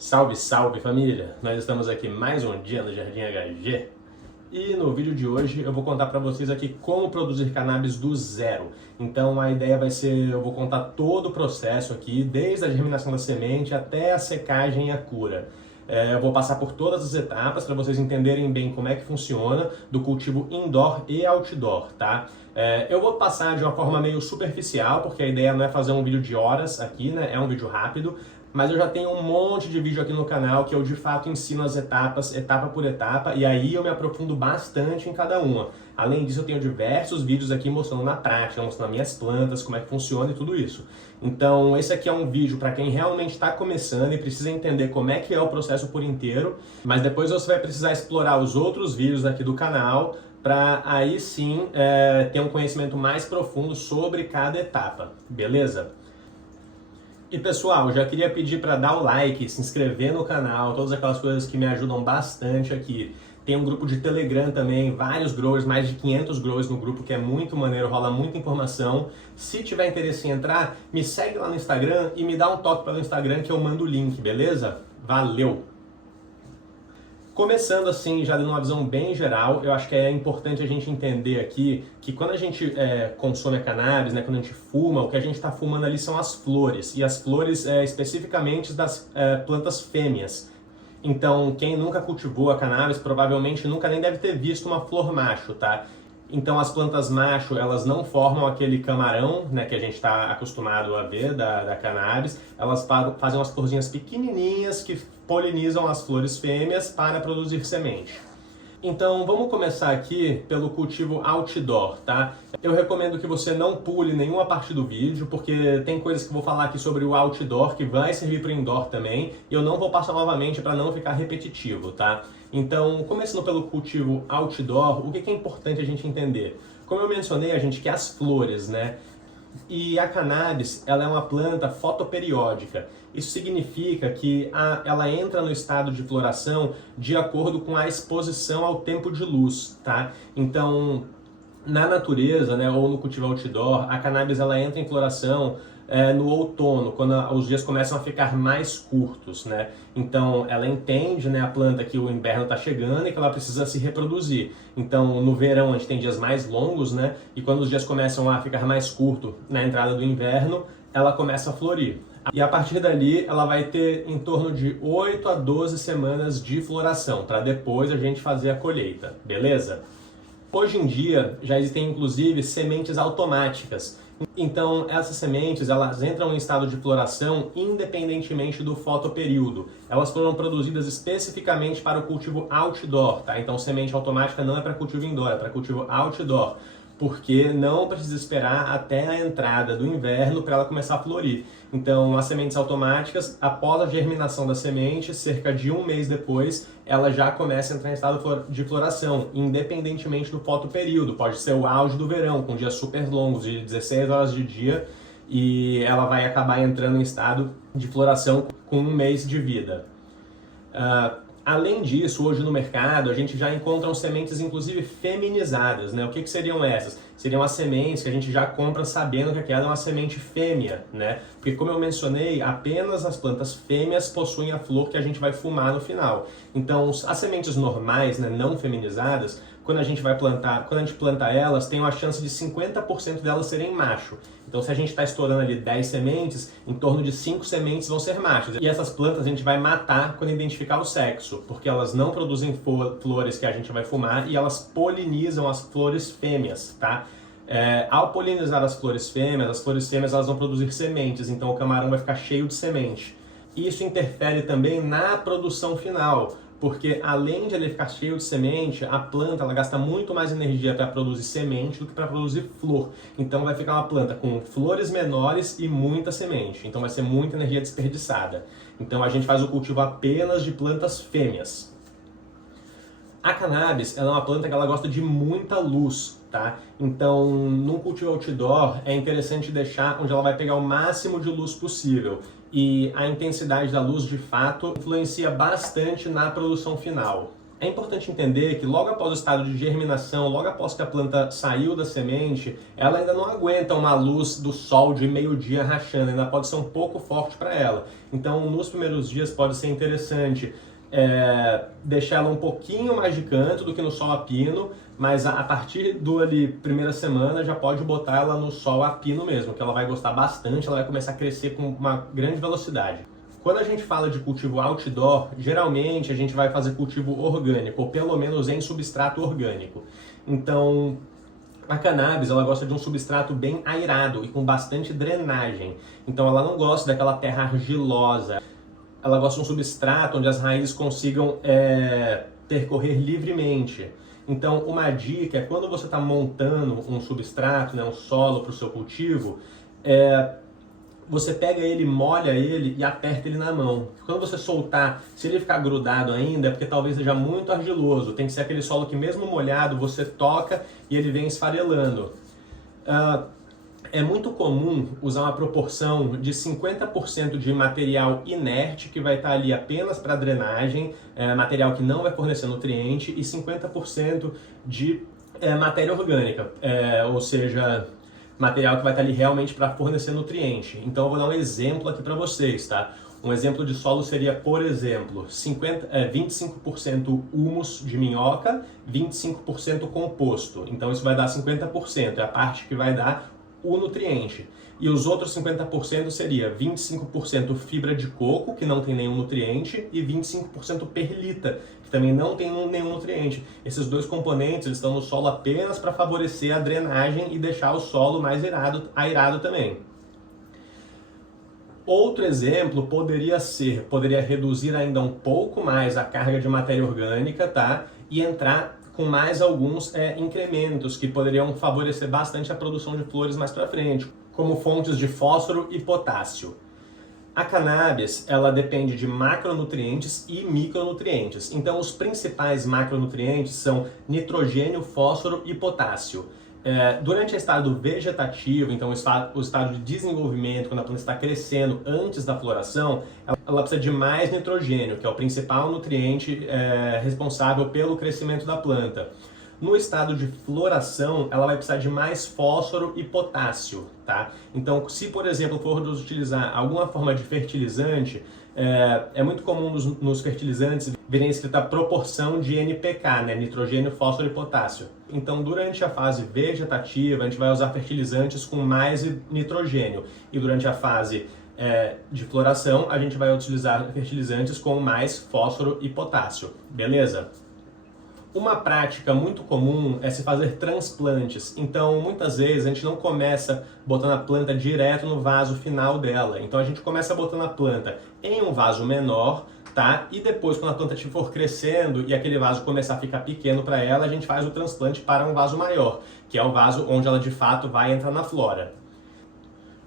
Salve, salve família! Nós estamos aqui mais um dia no Jardim HG e no vídeo de hoje eu vou contar para vocês aqui como produzir cannabis do zero. Então a ideia vai ser, eu vou contar todo o processo aqui, desde a germinação da semente até a secagem e a cura. Eu vou passar por todas as etapas para vocês entenderem bem como é que funciona do cultivo indoor e outdoor, tá? Eu vou passar de uma forma meio superficial, porque a ideia não é fazer um vídeo de horas aqui, né? É um vídeo rápido. Mas eu já tenho um monte de vídeo aqui no canal que eu de fato ensino as etapas, etapa por etapa, e aí eu me aprofundo bastante em cada uma. Além disso, eu tenho diversos vídeos aqui mostrando na prática, mostrando minhas plantas, como é que funciona e tudo isso. Então, esse aqui é um vídeo para quem realmente está começando e precisa entender como é que é o processo por inteiro, mas depois você vai precisar explorar os outros vídeos aqui do canal para aí sim ter um conhecimento mais profundo sobre cada etapa, beleza? E pessoal, já queria pedir para dar o like, se inscrever no canal, todas aquelas coisas que me ajudam bastante aqui. Tem um grupo de Telegram também, vários growers, mais de 500 growers no grupo, que é muito maneiro, rola muita informação. Se tiver interesse em entrar, me segue lá no Instagram e me dá um toque pelo Instagram que eu mando o link, beleza? Valeu! Começando assim, já dando uma visão bem geral, eu acho que é importante a gente entender aqui que quando a gente consome a cannabis, né, quando a gente fuma, o que a gente está fumando ali são as flores, e as flores especificamente das plantas fêmeas. Então, quem nunca cultivou a cannabis provavelmente nunca nem deve ter visto uma flor macho, tá? Então as plantas macho, elas não formam aquele camarão, né, que a gente está acostumado a ver da cannabis. Elas fazem umas florzinhas pequenininhas que polinizam as flores fêmeas para produzir semente. Então vamos começar aqui pelo cultivo outdoor, tá? Eu recomendo que você não pule nenhuma parte do vídeo, porque tem coisas que eu vou falar aqui sobre o outdoor que vai servir para o indoor também, e eu não vou passar novamente para não ficar repetitivo, tá? Então, começando pelo cultivo outdoor, o que é importante a gente entender? Como eu mencionei, a gente quer as flores, né? E a cannabis, ela é uma planta fotoperiódica. Isso significa que ela entra no estado de floração de acordo com a exposição ao tempo de luz, tá? Então, na natureza, né, ou no cultivo outdoor, a cannabis ela entra em floração no outono, quando os dias começam a ficar mais curtos, né? Então ela entende, né, a planta que o inverno está chegando e que ela precisa se reproduzir. Então no verão a gente tem dias mais longos, né? E quando os dias começam a ficar mais curtos na entrada do inverno, ela começa a florir. E a partir dali ela vai ter em torno de 8 a 12 semanas de floração, para depois a gente fazer a colheita, beleza? Hoje em dia já existem inclusive sementes automáticas. Então essas sementes elas entram em estado de floração independentemente do fotoperíodo. Elas foram produzidas especificamente para o cultivo outdoor, tá? Então semente automática não é para cultivo indoor, é para cultivo outdoor, porque não precisa esperar até a entrada do inverno para ela começar a florir. Então as sementes automáticas, após a germinação da semente, cerca de um mês depois, ela já começa a entrar em estado de floração, independentemente do fotoperíodo. Pode ser o auge do verão, com dias super longos, de 16 horas de dia, e ela vai acabar entrando em estado de floração com um mês de vida. Além disso, hoje no mercado, a gente já encontra sementes, inclusive, feminizadas, né? O que seriam essas? Seriam as sementes que a gente já compra sabendo que aquela é uma semente fêmea, né? Porque, como eu mencionei, apenas as plantas fêmeas possuem a flor que a gente vai fumar no final. Então, as sementes normais, né, não feminizadas, quando a gente planta elas, tem uma chance de 50% delas serem macho. Então, se a gente está estourando ali 10 sementes, em torno de 5 sementes vão ser machos. E essas plantas a gente vai matar quando identificar o sexo, porque elas não produzem flores que a gente vai fumar e elas polinizam as flores fêmeas, tá? Ao polinizar as flores fêmeas elas vão produzir sementes, então o camarão vai ficar cheio de semente. Isso interfere também na produção final, porque além de ele ficar cheio de semente, a planta ela gasta muito mais energia para produzir semente do que para produzir flor. Então vai ficar uma planta com flores menores e muita semente. Então vai ser muita energia desperdiçada. Então a gente faz o cultivo apenas de plantas fêmeas. A cannabis ela é uma planta que ela gosta de muita luz, tá? Então, num cultivo outdoor é interessante deixar onde ela vai pegar o máximo de luz possível. E a intensidade da luz, de fato, influencia bastante na produção final. É importante entender que logo após o estado de germinação, logo após que a planta saiu da semente, ela ainda não aguenta uma luz do sol de meio-dia rachando, ainda pode ser um pouco forte para ela. Então, nos primeiros dias pode ser interessante deixar ela um pouquinho mais de canto do que no sol a pino, mas a partir do primeira semana já pode botar ela no sol a pino mesmo, que ela vai gostar bastante, ela vai começar a crescer com uma grande velocidade. Quando a gente fala de cultivo outdoor, geralmente a gente vai fazer cultivo orgânico, ou pelo menos em substrato orgânico. Então, a cannabis, ela gosta de um substrato bem airado e com bastante drenagem. Então, ela não gosta daquela terra argilosa. Ela gosta de um substrato onde as raízes consigam percorrer livremente. Então, uma dica é quando você está montando um substrato, né, um solo para o seu cultivo, você pega ele, molha ele e aperta ele na mão. Quando você soltar, se ele ficar grudado ainda, é porque talvez seja muito argiloso. Tem que ser aquele solo que mesmo molhado, você toca e ele vem esfarelando. É muito comum usar uma proporção de 50% de material inerte, que vai estar ali apenas para drenagem, material que não vai fornecer nutriente, e 50% de matéria orgânica, ou seja, material que vai estar ali realmente para fornecer nutriente. Então eu vou dar um exemplo aqui para vocês, tá? Um exemplo de solo seria, por exemplo, 25% humus de minhoca, 25% composto. Então isso vai dar 50%, é a parte que vai dar o nutriente. E os outros 50% seria 25% fibra de coco, que não tem nenhum nutriente, e 25% perlita, que também não tem nenhum nutriente. Esses dois componentes estão no solo apenas para favorecer a drenagem e deixar o solo mais airado também. Outro exemplo poderia reduzir ainda um pouco mais a carga de matéria orgânica, tá? E entrar com mais alguns incrementos que poderiam favorecer bastante a produção de flores mais para frente, como fontes de fósforo e potássio. A cannabis, ela depende de macronutrientes e micronutrientes. Então, os principais macronutrientes são nitrogênio, fósforo e potássio. Durante o estado vegetativo, então o estado de desenvolvimento, quando a planta está crescendo antes da floração, ela precisa de mais nitrogênio, que é o principal nutriente responsável pelo crescimento da planta. No estado de floração, ela vai precisar de mais fósforo e potássio, tá? Então, se por exemplo formos utilizar alguma forma de fertilizante, é muito comum nos fertilizantes verem escrita a proporção de NPK, né? Nitrogênio, fósforo e potássio. Então, durante a fase vegetativa, a gente vai usar fertilizantes com mais nitrogênio. E durante a fase de floração, a gente vai utilizar fertilizantes com mais fósforo e potássio. Beleza? Uma prática muito comum é se fazer transplantes. Então, muitas vezes a gente não começa botando a planta direto no vaso final dela. Então, a gente começa botando a planta em um vaso menor, tá? E depois, quando a planta for crescendo e aquele vaso começar a ficar pequeno para ela, a gente faz o transplante para um vaso maior, que é o vaso onde ela de fato vai entrar na flora.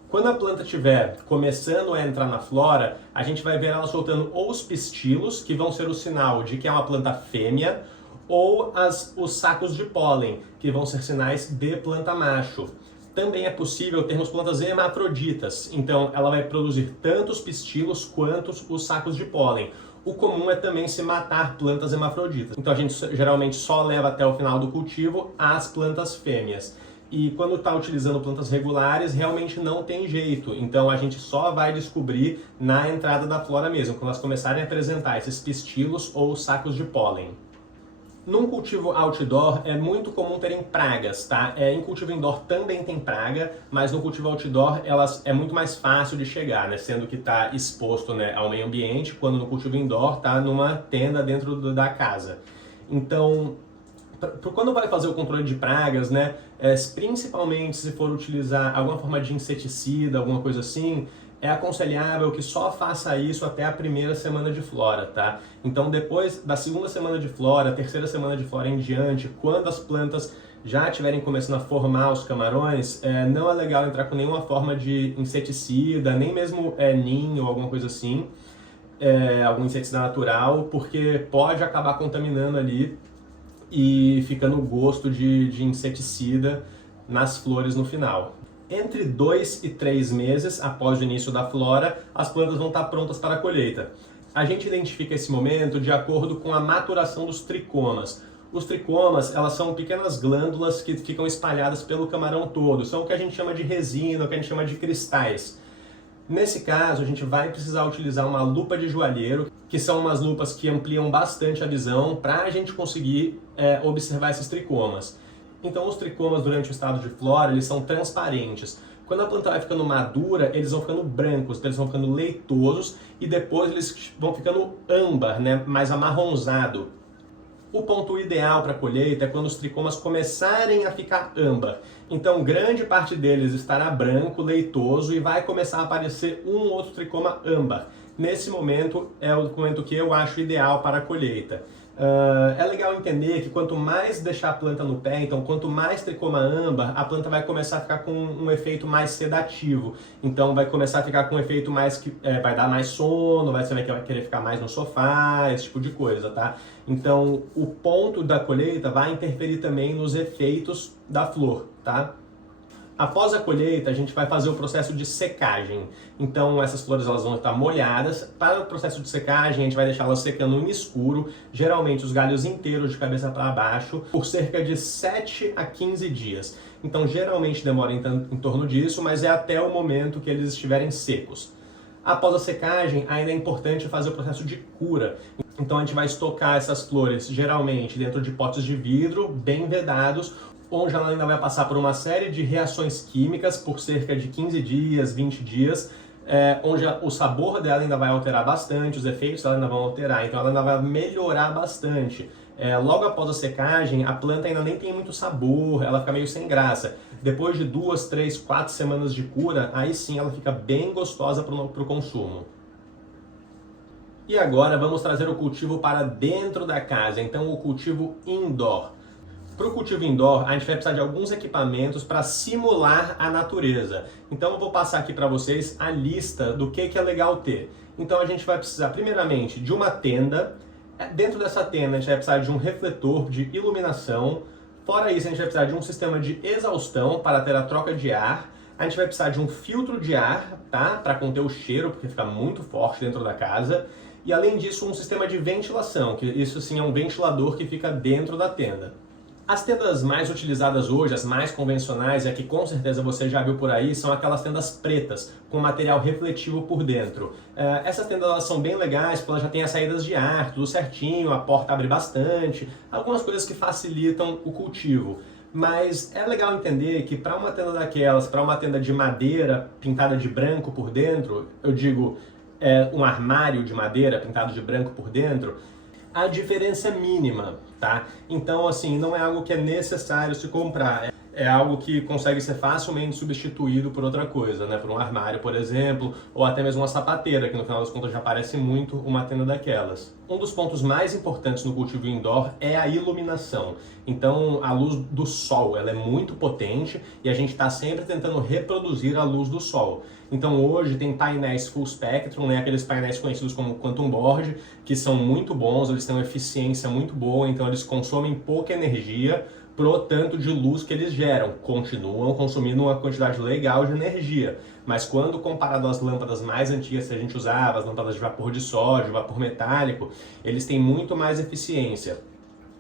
Quando a planta estiver começando a entrar na flora, a gente vai ver ela soltando ou os pistilos, que vão ser o sinal de que é uma planta fêmea, ou os sacos de pólen, que vão ser sinais de planta macho. Também é possível termos plantas hermafroditas, então ela vai produzir tanto os pistilos quanto os sacos de pólen. O comum é também se matar plantas hermafroditas. Então a gente geralmente só leva até o final do cultivo as plantas fêmeas. E quando está utilizando plantas regulares, realmente não tem jeito. Então a gente só vai descobrir na entrada da flora mesmo, quando elas começarem a apresentar esses pistilos ou sacos de pólen. Num cultivo outdoor é muito comum terem pragas, tá? Em cultivo indoor também tem praga, mas no cultivo outdoor é muito mais fácil de chegar, né? Sendo que está exposto, né, ao meio ambiente, quando no cultivo indoor está numa tenda dentro da casa. Então, quando vai fazer o controle de pragas, né, principalmente se for utilizar alguma forma de inseticida, alguma coisa assim, é aconselhável que só faça isso até a primeira semana de flora, tá? Então depois da segunda semana de flora, terceira semana de flora em diante, quando as plantas já estiverem começando a formar os camarões, não é legal entrar com nenhuma forma de inseticida, nem mesmo ninho ou alguma coisa assim, algum inseticida natural, porque pode acabar contaminando ali e ficando o gosto de inseticida nas flores no final. Entre 2 e 3 meses após o início da flora, as plantas vão estar prontas para a colheita. A gente identifica esse momento de acordo com a maturação dos tricomas. Os tricomas, elas são pequenas glândulas que ficam espalhadas pelo camarão todo. São o que a gente chama de resina, o que a gente chama de cristais. Nesse caso, a gente vai precisar utilizar uma lupa de joalheiro, que são umas lupas que ampliam bastante a visão para a gente conseguir observar esses tricomas. Então, os tricomas durante o estado de flora, eles são transparentes. Quando a planta vai ficando madura, eles vão ficando brancos, eles vão ficando leitosos e depois eles vão ficando âmbar, né, mais amarronzado. O ponto ideal para a colheita é quando os tricomas começarem a ficar âmbar. Então, grande parte deles estará branco, leitoso e vai começar a aparecer um ou outro tricoma âmbar. Nesse momento é o momento que eu acho ideal para a colheita. É legal entender que quanto mais deixar a planta no pé, então quanto mais tricoma âmbar, a planta vai começar a ficar com um efeito mais sedativo. Então vai começar a ficar com um efeito mais que vai dar mais sono, você vai querer ficar mais no sofá, esse tipo de coisa, tá? Então o ponto da colheita vai interferir também nos efeitos da flor, tá? Após a colheita, a gente vai fazer o processo de secagem. Então, essas flores elas vão estar molhadas. Para o processo de secagem, a gente vai deixá-las secando no escuro, geralmente os galhos inteiros de cabeça para baixo, por cerca de 7 a 15 dias. Então, geralmente demora em torno disso, mas é até o momento que eles estiverem secos. Após a secagem, ainda é importante fazer o processo de cura. Então, a gente vai estocar essas flores, geralmente, dentro de potes de vidro, bem vedados, onde ela ainda vai passar por uma série de reações químicas por cerca de 15 dias, 20 dias, onde o sabor dela ainda vai alterar bastante, os efeitos dela ainda vão alterar, então ela ainda vai melhorar bastante. Logo após a secagem, a planta ainda nem tem muito sabor, ela fica meio sem graça. Depois de 2, 3, 4 semanas de cura, aí sim ela fica bem gostosa para o consumo. E agora vamos trazer o cultivo para dentro da casa, então o cultivo indoor. Para o cultivo indoor, a gente vai precisar de alguns equipamentos para simular a natureza. Então eu vou passar aqui para vocês a lista do que é legal ter. Então a gente vai precisar primeiramente de uma tenda. Dentro dessa tenda a gente vai precisar de um refletor de iluminação. Fora isso, a gente vai precisar de um sistema de exaustão para ter a troca de ar. A gente vai precisar de um filtro de ar, tá? Para conter o cheiro, porque fica muito forte dentro da casa. E além disso, um sistema de ventilação, que isso sim é um ventilador que fica dentro da tenda. As tendas mais utilizadas hoje, as mais convencionais, e a que com certeza você já viu por aí, são aquelas tendas pretas, com material refletivo por dentro. Essas tendas elas são bem legais, porque elas já têm as saídas de ar, tudo certinho, a porta abre bastante, algumas coisas que facilitam o cultivo. Mas é legal entender que para uma tenda daquelas, para uma tenda de madeira pintada de branco por dentro, eu digo um armário de madeira pintado de branco por dentro, a diferença é mínima, tá? Então, assim, não é algo que é necessário se comprar. É algo que consegue ser facilmente substituído por outra coisa, né? Por um armário, por exemplo, ou até mesmo uma sapateira, que no final das contas já parece muito uma tenda daquelas. Um dos pontos mais importantes no cultivo indoor é a iluminação. Então, a luz do sol, ela é muito potente e a gente está sempre tentando reproduzir a luz do sol. Então, hoje tem painéis full spectrum, né? Aqueles painéis conhecidos como quantum board, que são muito bons, eles têm uma eficiência muito boa, então eles consomem pouca energia pro tanto de luz que eles geram. Continuam consumindo uma quantidade legal de energia, mas quando comparado às lâmpadas mais antigas que a gente usava, as lâmpadas de vapor de sódio, vapor metálico, eles têm muito mais eficiência.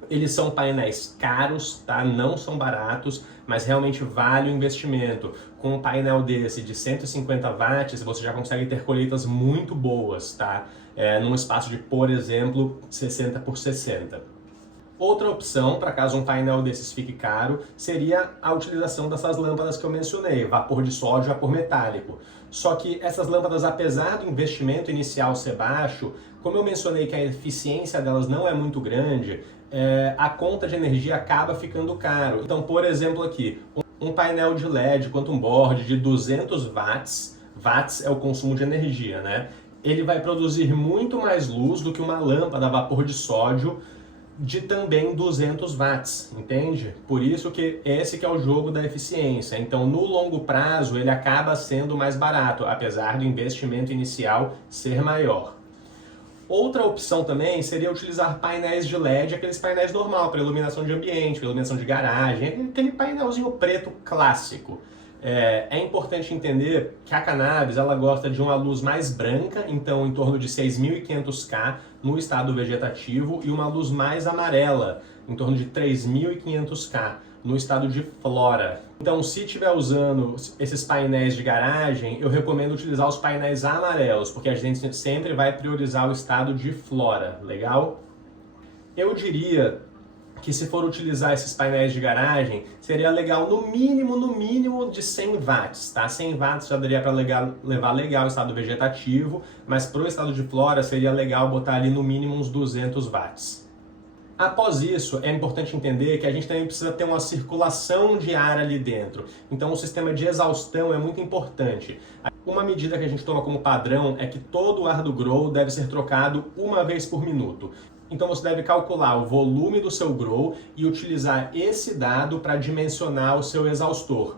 Eles são painéis caros, tá? Não são baratos, mas realmente vale o investimento. Com um painel desse de 150 watts, você já consegue ter colheitas muito boas, tá? Num espaço de, por exemplo, 60 por 60. Outra opção, para caso um painel desses fique caro, seria a utilização dessas lâmpadas que eu mencionei, vapor de sódio e vapor metálico. Só que essas lâmpadas, apesar do investimento inicial ser baixo, como eu mencionei que a eficiência delas não é muito grande, a conta de energia acaba ficando caro. Então, por exemplo aqui, um painel de LED quantum board de 200 watts, watts é o consumo de energia, né? Ele vai produzir muito mais luz do que uma lâmpada a vapor de sódio de também 200 watts, entende? Por isso que esse que é o jogo da eficiência. Então, no longo prazo, ele acaba sendo mais barato, apesar do investimento inicial ser maior. Outra opção também seria utilizar painéis de LED, aqueles painéis normal, para iluminação de ambiente, para iluminação de garagem, aquele painelzinho preto clássico. É importante entender que a cannabis ela gosta de uma luz mais branca, então em torno de 6.500K no estado vegetativo, e uma luz mais amarela, em torno de 3.500K no estado de flora. Então, se estiver usando esses painéis de garagem, eu recomendo utilizar os painéis amarelos, porque a gente sempre vai priorizar o estado de flora, legal? Eu diria que se for utilizar esses painéis de garagem, seria legal no mínimo de 100 watts, tá? 100 watts já daria para levar legal o estado vegetativo, mas para o estado de flora seria legal botar ali no mínimo uns 200 watts. Após isso, é importante entender que a gente também precisa ter uma circulação de ar ali dentro. Então o sistema de exaustão é muito importante. Uma medida que a gente toma como padrão é que todo o ar do grow deve ser trocado uma vez por minuto. Então você deve calcular o volume do seu grow e utilizar esse dado para dimensionar o seu exaustor.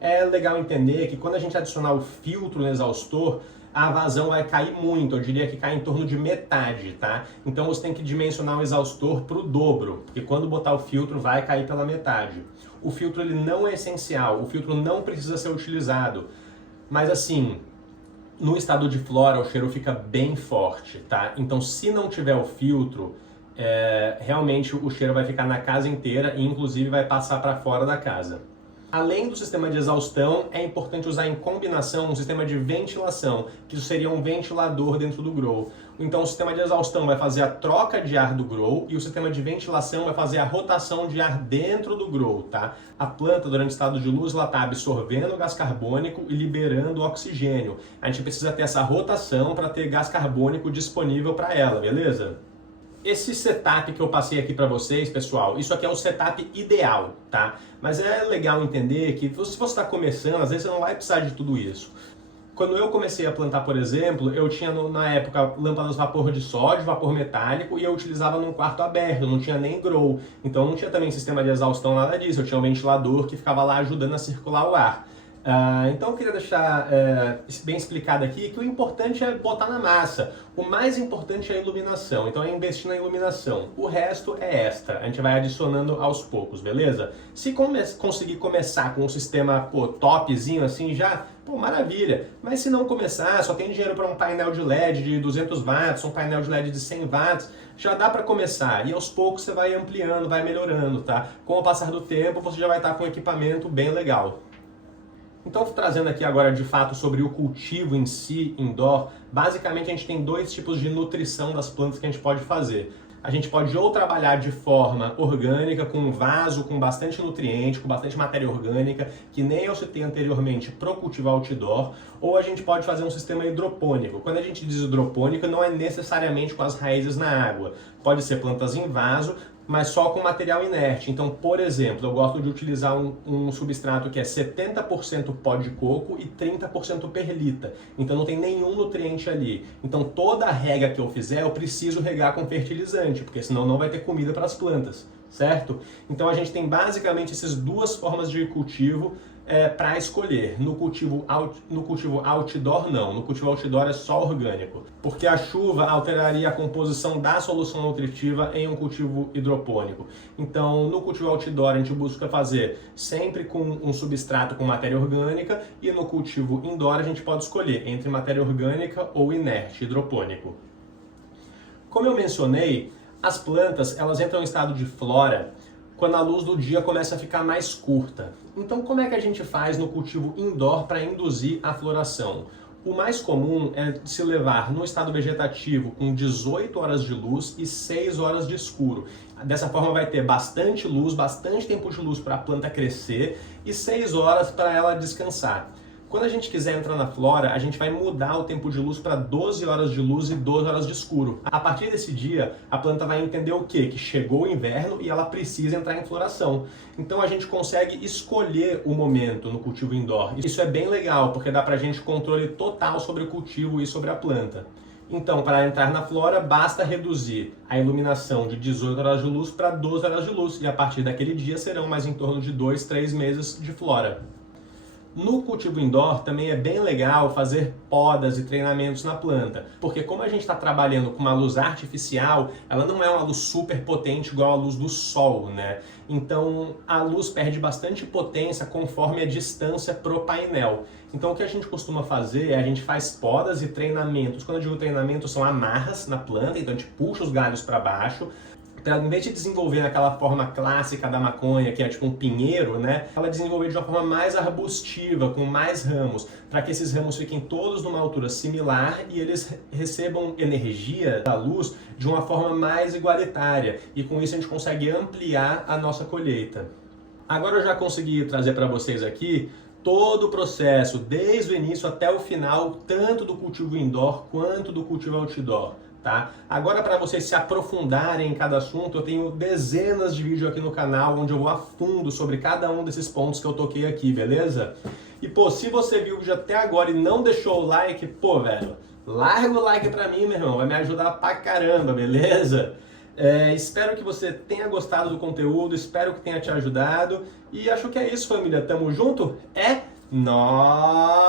É legal entender que quando a gente adicionar o filtro no exaustor, a vazão vai cair muito, eu diria que cai em torno de metade, tá? Então você tem que dimensionar o exaustor para o dobro, porque quando botar o filtro vai cair pela metade. O filtro ele não é essencial, o filtro não precisa ser utilizado, mas assim, no estado de flora o cheiro fica bem forte, tá? Então se não tiver o filtro, realmente o cheiro vai ficar na casa inteira e inclusive vai passar para fora da casa. Além do sistema de exaustão, é importante usar em combinação um sistema de ventilação, que seria um ventilador dentro do grow. Então o sistema de exaustão vai fazer a troca de ar do grow e o sistema de ventilação vai fazer a rotação de ar dentro do grow, tá? A planta, durante o estado de luz, ela está absorvendo o gás carbônico e liberando o oxigênio. A gente precisa ter essa rotação para ter gás carbônico disponível para ela, beleza? Esse setup que eu passei aqui para vocês, pessoal, isso aqui é o setup ideal, tá? Mas é legal entender que se você está começando, às vezes você não vai precisar de tudo isso. Quando eu comecei a plantar, por exemplo, eu tinha na época lâmpadas vapor de sódio, vapor metálico, e eu utilizava num quarto aberto, não tinha nem grow. Então não tinha também sistema de exaustão, nada disso. Eu tinha um ventilador que ficava lá ajudando a circular o ar. Então eu queria deixar bem explicado aqui que o importante é botar na massa. O mais importante é a iluminação, então é investir na iluminação. O resto é extra, a gente vai adicionando aos poucos, beleza? Se conseguir começar com um sistema topzinho assim já, maravilha. Mas se não começar, só tem dinheiro para um painel de LED de 200 watts, um painel de LED de 100 watts, já dá para começar. E aos poucos você vai ampliando, vai melhorando, tá? Com o passar do tempo você já vai estar com um equipamento bem legal. Então, trazendo aqui agora de fato sobre o cultivo em si, indoor, basicamente a gente tem dois tipos de nutrição das plantas que a gente pode fazer. A gente pode ou trabalhar de forma orgânica, com um vaso com bastante nutriente, com bastante matéria orgânica, que nem eu citei anteriormente para o cultivo outdoor, ou a gente pode fazer um sistema hidropônico. Quando a gente diz hidropônico, não é necessariamente com as raízes na água. Pode ser plantas em vaso, mas só com material inerte. Então, por exemplo, eu gosto de utilizar um substrato que é 70% pó de coco e 30% perlita. Então não tem nenhum nutriente ali. Então toda a rega que eu fizer, eu preciso regar com fertilizante, porque senão não vai ter comida para as plantas, certo? Então a gente tem basicamente essas duas formas de cultivo para escolher. No cultivo outdoor não, no cultivo outdoor é só orgânico, porque a chuva alteraria a composição da solução nutritiva em um cultivo hidropônico. Então no cultivo outdoor a gente busca fazer sempre com um substrato com matéria orgânica, e no cultivo indoor a gente pode escolher entre matéria orgânica ou inerte, hidropônico. Como eu mencionei, as plantas elas entram em estado de flora quando a luz do dia começa a ficar mais curta. Então como é que a gente faz no cultivo indoor para induzir a floração? O mais comum é se levar no estado vegetativo com 18 horas de luz e 6 horas de escuro. Dessa forma vai ter bastante luz, bastante tempo de luz para a planta crescer e 6 horas para ela descansar. Quando a gente quiser entrar na flora, a gente vai mudar o tempo de luz para 12 horas de luz e 12 horas de escuro. A partir desse dia, a planta vai entender o quê? Que chegou o inverno e ela precisa entrar em floração. Então a gente consegue escolher o momento no cultivo indoor. Isso é bem legal, porque dá pra gente controle total sobre o cultivo e sobre a planta. Então, para entrar na flora, basta reduzir a iluminação de 18 horas de luz para 12 horas de luz. E a partir daquele dia serão mais em torno de 2, 3 meses de flora. No cultivo indoor também é bem legal fazer podas e treinamentos na planta, porque como a gente está trabalhando com uma luz artificial, ela não é uma luz super potente igual a luz do sol, né? Então a luz perde bastante potência conforme a distância pro painel. Então o que a gente costuma fazer é a gente faz podas e treinamentos. Quando eu digo treinamento, são amarras na planta, então a gente puxa os galhos para baixo, para em vez de desenvolver naquela forma clássica da maconha, que é tipo um pinheiro, né? Ela desenvolver de uma forma mais arbustiva, com mais ramos, para que esses ramos fiquem todos numa altura similar e eles recebam energia da luz de uma forma mais igualitária. E com isso a gente consegue ampliar a nossa colheita. Agora eu já consegui trazer para vocês aqui todo o processo, desde o início até o final, tanto do cultivo indoor quanto do cultivo outdoor. Tá? Agora, para vocês se aprofundarem em cada assunto, eu tenho dezenas de vídeos aqui no canal onde eu vou a fundo sobre cada um desses pontos que eu toquei aqui, beleza? E pô, se você viu o vídeo até agora e não deixou o like, pô, velho, larga o like pra mim, meu irmão, vai me ajudar pra caramba, beleza? Espero que você tenha gostado do conteúdo, espero que tenha te ajudado e acho que é isso, família. Tamo junto? É nóis!